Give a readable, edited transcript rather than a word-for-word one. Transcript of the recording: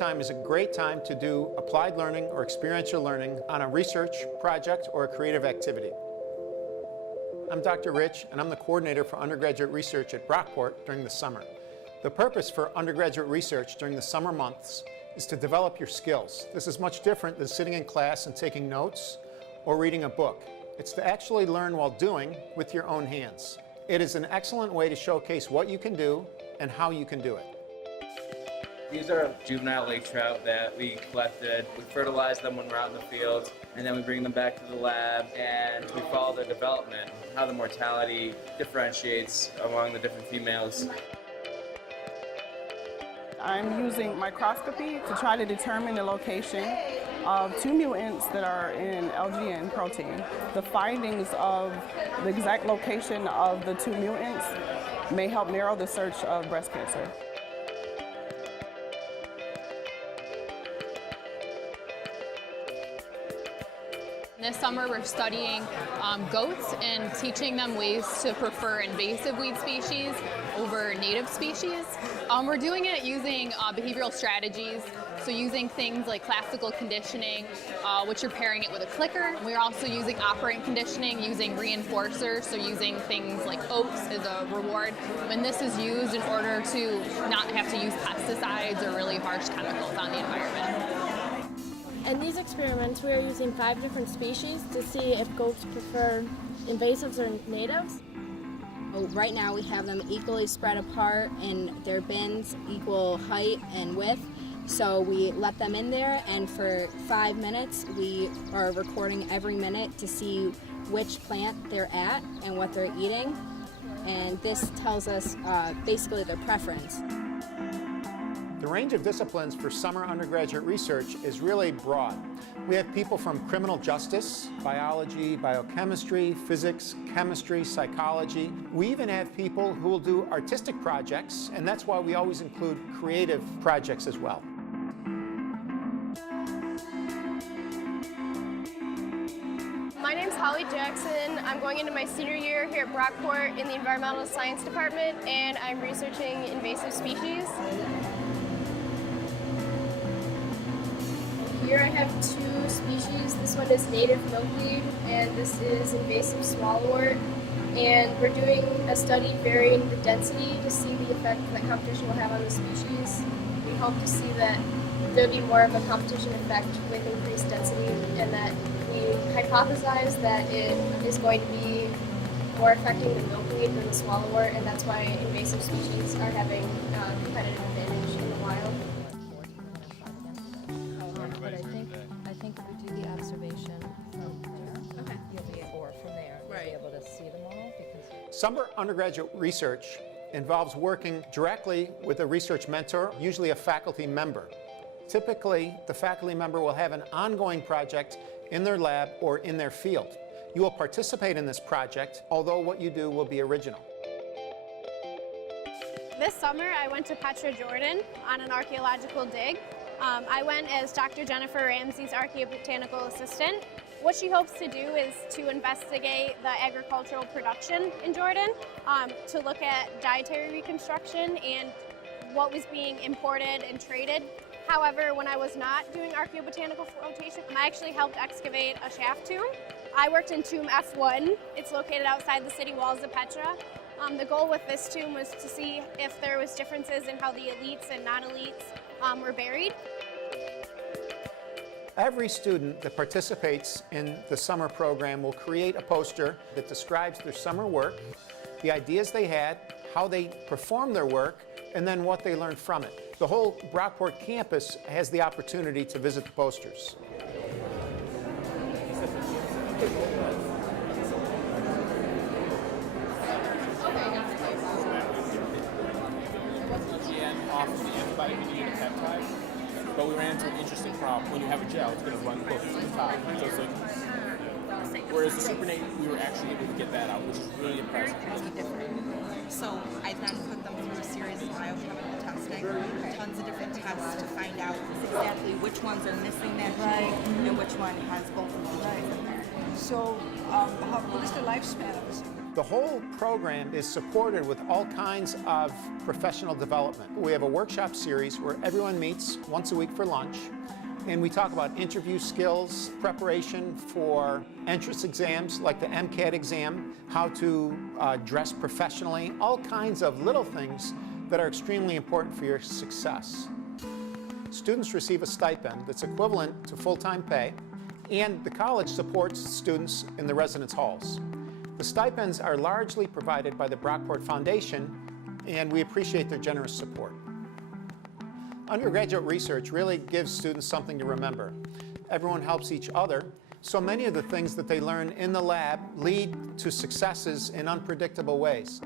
Summertime is a great time to do applied learning or experiential learning on a research project or a creative activity. I'm Dr. Rich, and I'm the coordinator for undergraduate research at Brockport during the summer. The purpose for undergraduate research during the summer months is to develop your skills. This is much different than sitting in class and taking notes or reading a book. It's to actually learn while doing with your own hands. It is an excellent way to showcase what you can do and how you can do it. These are juvenile lake trout that we collected. We fertilize them when we're out in the field, and then we bring them back to the lab and we follow their development, how the mortality differentiates among the different females. I'm using microscopy to try to determine the location of two mutants that are in LGN protein. The findings of the exact location of the two mutants may help narrow the search of breast cancer. This summer we're studying goats and teaching them ways to prefer invasive weed species over native species. We're doing it using behavioral strategies, so using things like classical conditioning, which you're pairing it with a clicker. We're also using operant conditioning, using reinforcers, so using things like oats as a reward. And this is used in order to not have to use pesticides or really harsh chemicals on the environment. In these experiments, we are using 5 different species to see if goats prefer invasives or natives. Right now we have them equally spread apart in their bins, equal height and width. So we let them in there, and for 5 minutes we are recording every minute to see which plant they're at and what they're eating. And this tells us basically their preference. The range of disciplines for summer undergraduate research is really broad. We have people from criminal justice, biology, biochemistry, physics, chemistry, psychology. We even have people who will do artistic projects, and that's why we always include creative projects as well. My name's Holly Jackson. I'm going into my senior year here at Brockport in the Environmental Science Department, and I'm researching invasive species. Here I have 2 species. This one is native milkweed, and this is invasive swallowwort. And we're doing a study varying the density to see the effect that competition will have on the species. We hope to see that there'll be more of a competition effect with increased density, and that we hypothesize that it is going to be more affecting the milkweed than the swallowwort, and that's why invasive species are having a competitive advantage in the wild. But I think if we do the observation from there, okay, you'll be able, or from there, you'll be able to see them all. Because Summer undergraduate research involves working directly with a research mentor, usually a faculty member. Typically, the faculty member will have an ongoing project in their lab or in their field. You will participate in this project, although what you do will be original. This summer I went to Petra, Jordan on an archaeological dig. I went as Dr. Jennifer Ramsey's archaeobotanical assistant. What she hopes to do is to investigate the agricultural production in Jordan, to look at dietary reconstruction and what was being imported and traded. However, when I was not doing archaeobotanical flotation, I actually helped excavate a shaft tomb. I worked in tomb F1. It's located outside the city walls of Petra. The goal with this tomb was to see if there was differences in how the elites and non-elites were buried. Every student that participates in the summer program will create a poster that describes their summer work, the ideas they had, how they performed their work, and then what they learned from it. The whole Brockport campus has the opportunity to visit the posters. But we ran into an interesting problem. When you have a gel, it's going to run closer to the top. So it's like, whereas the supernate, we were actually able to get that out, which is really impressive. So I then put them through a series of biochemical testing, tons of different tests to find out exactly which ones are missing that gene and which one has both of them in there. So what is the lifespan of a supernate? The whole program is supported with all kinds of professional development. We have a workshop series where everyone meets once a week for lunch, and we talk about interview skills, preparation for entrance exams like the MCAT exam, how to dress professionally, all kinds of little things that are extremely important for your success. Students receive a stipend that's equivalent to full-time pay, and the college supports students in the residence halls. The stipends are largely provided by the Brockport Foundation, and we appreciate their generous support. Undergraduate research really gives students something to remember. Everyone helps each other, so many of the things that they learn in the lab lead to successes in unpredictable ways.